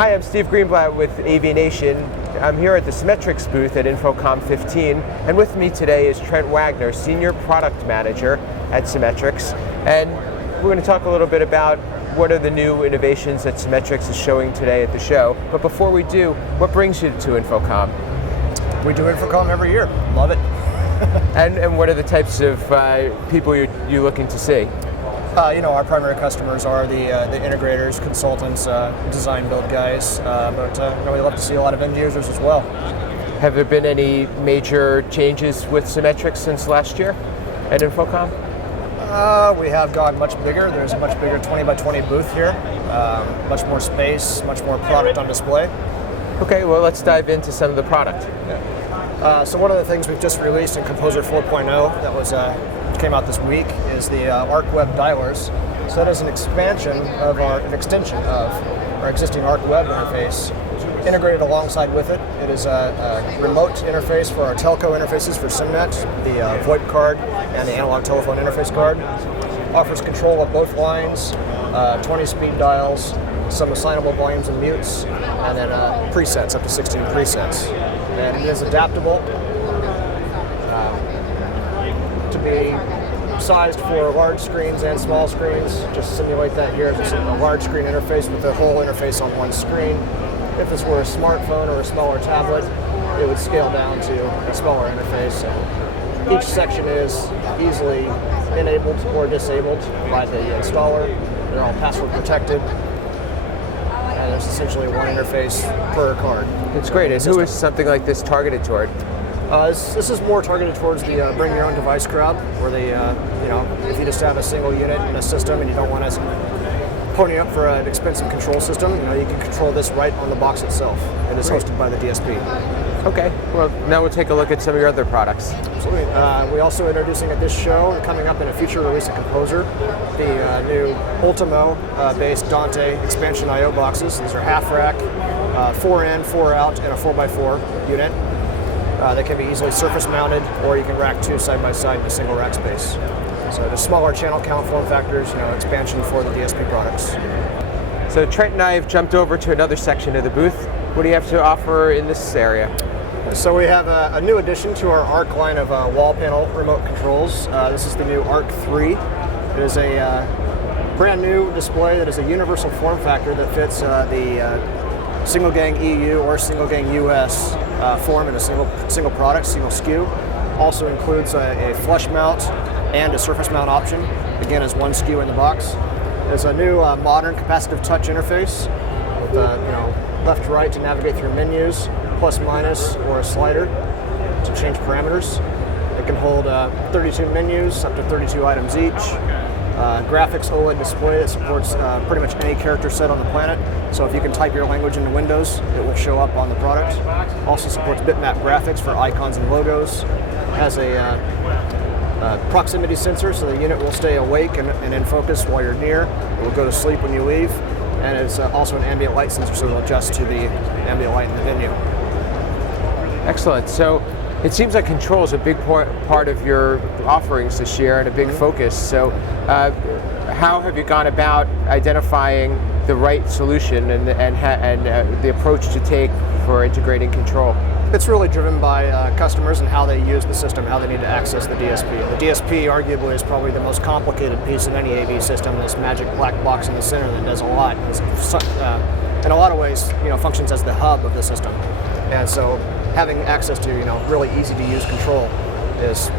Hi, I'm Steve Greenblatt with AVNation. I'm here at the Symetrix booth at InfoComm2015, and with me today is Trent Wagner, Senior Product Manager at Symetrix. And we're going to talk a little bit about what are the new innovations that Symetrix is showing today at the show. But before we do, what brings you to InfoComm? We do InfoComm every year. Love it. and what are the types of people you're looking to see? Our primary customers are the integrators, consultants, design build guys, but we love to see a lot of end users as well. Have there been any major changes with Symetrix since last year at InfoComm? We have gone much bigger. There's a much bigger 20 by 20 booth here, much more space, much more product on display. Okay, well let's dive into some of the product. So one of the things we've just released in Composer 4.0 that was came out this week is the Arc Web dialers. So that is an extension of our existing Arc Web interface. Integrated alongside with it, it is a remote interface for our telco interfaces for SIMnet, the VoIP card and the analog telephone interface card. Offers control of both lines, 20 speed dials, some assignable volumes and mutes, and then presets, up to 16 presets. And it is adaptable to be sized for large screens and small screens. Just simulate that here. Just a large screen interface with the whole interface on one screen. If this were a smartphone or a smaller tablet, it would scale down to a smaller interface. And each section is easily enabled or disabled by the installer. They're all password protected. And there's essentially one interface per card. It's great. And who is something like this targeted toward? This is more targeted towards the bring your own device crowd, where they, if you just have a single unit in a system and you don't want to pony up for an expensive control system, you can control this right on the box itself. It is hosted by the DSP. Okay. Well, now we'll take a look at some of your other products. Absolutely. We also introducing at this show and coming up in a future release of Composer, the new Ultimo-based Dante expansion I/O boxes. These are half rack, 4 in, 4 out, and a 4x4 unit. They can be easily surface mounted, or you can rack two side by side in a single rack space. So the smaller channel count form factors, expansion for the DSP products. So Trent and I have jumped over to another section of the booth. What do you have to offer in this area? So we have a new addition to our Arc line of wall panel remote controls. This is the new Arc 3. It is a brand new display that is a universal form factor that fits the single gang EU or single gang US form in a single product, single SKU. Also includes a flush mount and a surface mount option. Again, as one SKU in the box. There's a new modern capacitive touch interface with left to right to navigate through menus, plus minus or a slider to change parameters. It can hold 32 menus, up to 32 items each. Graphics OLED display that supports pretty much any character set on the planet. So if you can type your language into Windows, it will show up on the product. Also supports bitmap graphics for icons and logos. Has a proximity sensor, so the unit will stay awake and in focus while you're near. It will go to sleep when you leave. And it's also an ambient light sensor, so it will adjust to the ambient light in the venue. Excellent. So it seems like control is a big part of your offerings this year and a big focus. So how have you gone about identifying the right solution and the approach to take for integrating control? It's really driven by customers and how they use the system, how they need to access the DSP. The DSP arguably is probably the most complicated piece in any AV system, this magic black box in the center that does a lot. In a lot of ways, functions as the hub of the system. And so having access to really easy to use control is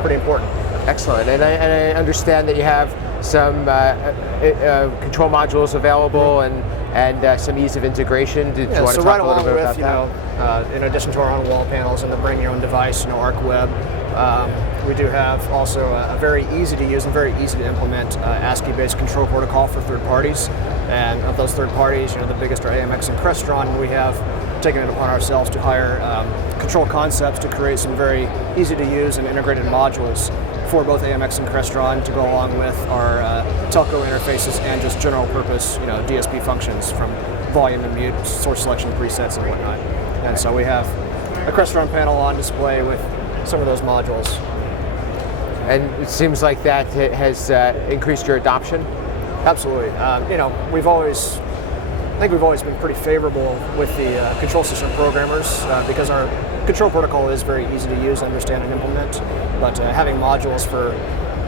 pretty important. Excellent. And I understand that you have some control modules available and some ease of integration. Did you want to talk a little bit about that? In addition to our own wall panels and the bring your own device, Arc Web, we do have also a very easy to use and very easy to implement ASCII-based control protocol for third parties. And of those third parties, the biggest are AMX and Crestron. We have taken it upon ourselves to hire control concepts to create some very easy to use and integrated modules for both AMX and Crestron to go along with our telco interfaces and just general purpose DSP functions from volume and mute, source selection presets and whatnot. And so we have a Crestron panel on display with some of those modules. And it seems like that has increased your adoption? Absolutely. We've always I think we've always been pretty favorable with the control system programmers because our control protocol is very easy to use, understand, and implement. But having modules for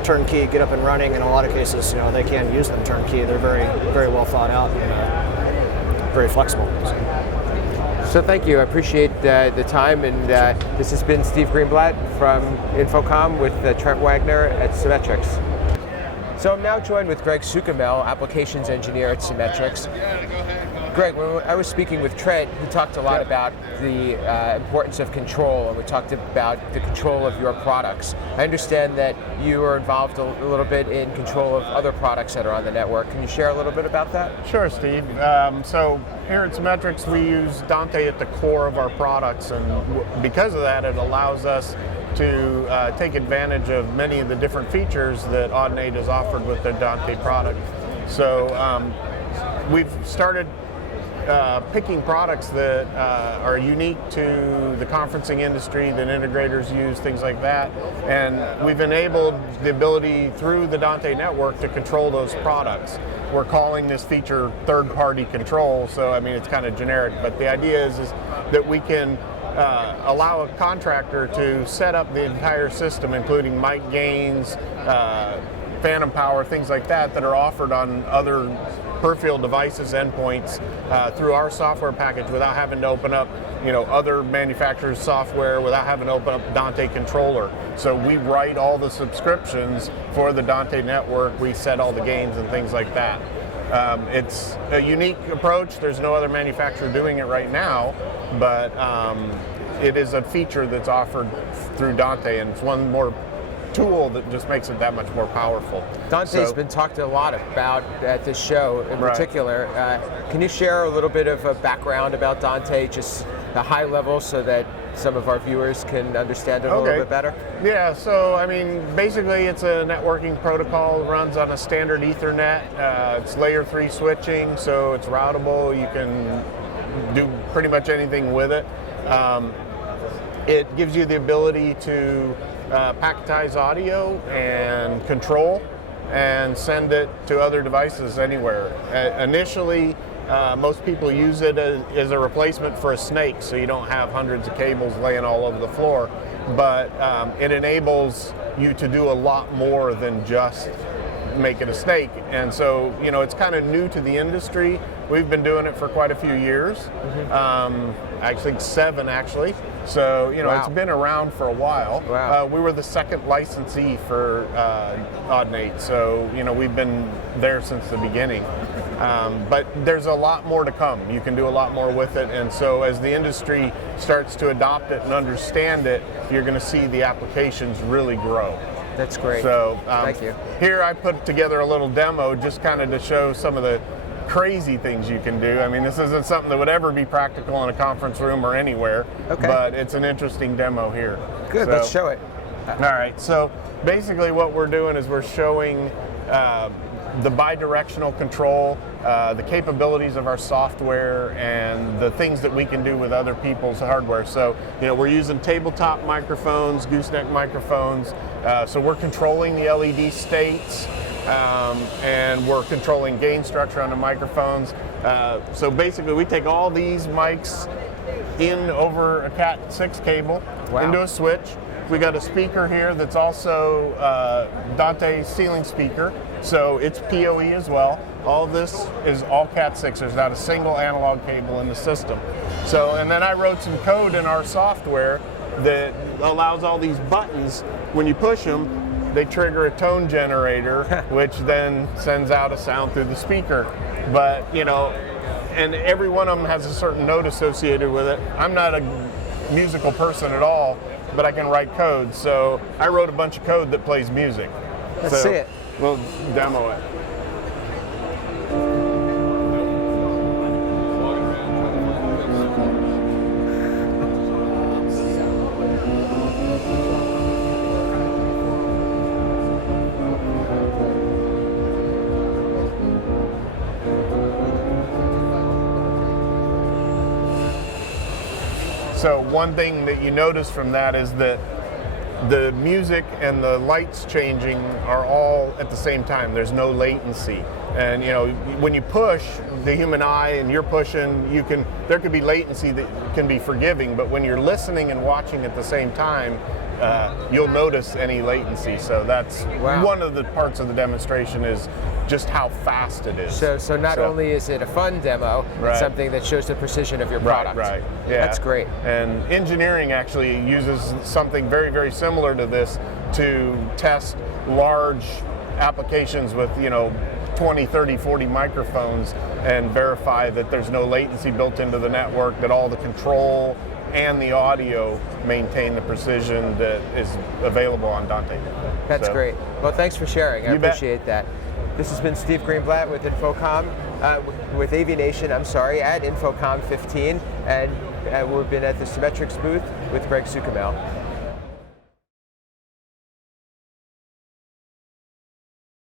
turnkey, get up and running, in a lot of cases, they can use them turnkey. They're very, very well thought out and very flexible. So thank you. I appreciate the time, and this has been Steve Greenblatt from InfoComm with Trent Wagner at Symetrix. So I'm now joined with Greg Sukamel, Applications Engineer at Symetrix. Greg, when I was speaking with Trent, he talked a lot about the importance of control, and we talked about the control of your products. I understand that you are involved a little bit in control of other products that are on the network. Can you share a little bit about that? Sure, Steve. So here at Symetrix, we use Dante at the core of our products, and because of that, it allows us to take advantage of many of the different features that AVNation has offered with their Dante product. So we've started picking products that are unique to the conferencing industry that integrators use, things like that, and we've enabled the ability through the Dante network to control those products. We're calling this feature third-party control, so I mean it's kind of generic, but the idea is that we can allow a contractor to set up the entire system, including mic gains, phantom power, things like that are offered on other peripheral devices, endpoints, through our software package without having to open up, other manufacturers' software, without having to open up Dante controller. So we write all the subscriptions for the Dante network. We set all the gains and things like that. It's a unique approach. There's no other manufacturer doing it right now, but it is a feature that's offered through Dante, and it's one more tool that just makes it that much more powerful. Dante's been talked a lot about at this show in particular. Can you share a little bit of a background about Dante, just a high level, so that some of our viewers can understand it a little bit better? Yeah, so I mean, basically it's a networking protocol. It runs on a standard Ethernet. It's layer 3 switching, so it's routable. You can do pretty much anything with it. It gives you the ability to packetize audio and control and send it to other devices anywhere. Initially, most people use it as a replacement for a snake, so you don't have hundreds of cables laying all over the floor, but it enables you to do a lot more than just make it a snake. And so, it's kind of new to the industry. We've been doing it for quite a few years. I think 7 actually. So, It's been around for a while. Wow. We were the second licensee for AVNation, so, we've been there since the beginning. But there's a lot more to come. You can do a lot more with it, and so as the industry starts to adopt it and understand it, you're going to see the applications really grow. That's great. So thank you. Here I put together a little demo just kind of to show some of the crazy things you can do. I mean, this isn't something that would ever be practical in a conference room or anywhere, but it's an interesting demo here. Good, let's show it. All right, so basically what we're doing is we're showing the bidirectional control, the capabilities of our software, and the things that we can do with other people's hardware. So, we're using tabletop microphones, gooseneck microphones, so we're controlling the LED states, and we're controlling gain structure on the microphones. So basically we take all these mics in over a Cat 6 cable into a switch. We got a speaker here that's also Dante ceiling speaker, so it's PoE as well. All of this is all Cat 6. There's not a single analog cable in the system. So, and then I wrote some code in our software that allows all these buttons, when you push them, they trigger a tone generator, which then sends out a sound through the speaker. But, and every one of them has a certain note associated with it. I'm not a musical person at all, but I can write code. So I wrote a bunch of code that plays music. Let's see it. We'll demo it. So one thing that you notice from that is that the music and the lights changing are all at the same time. There's no latency. And when you push the human eye and you're pushing, there could be latency that can be forgiving, but when you're listening and watching at the same time, you'll notice any latency. So that's one of the parts of the demonstration, is just how fast it is. So not only is it a fun demo, it's something that shows the precision of your product. Right. Yeah. That's great. And engineering actually uses something very, very similar to this to test large applications with 20, 30, 40 microphones and verify that there's no latency built into the network, that all the control and the audio maintain the precision that is available on Dante. That's great. Well, thanks for sharing. I appreciate that. This has been Steve Greenblatt with InfoComm, with AVNation, at InfoComm2015, and we've been at the Symetrix booth with Greg Suchamel.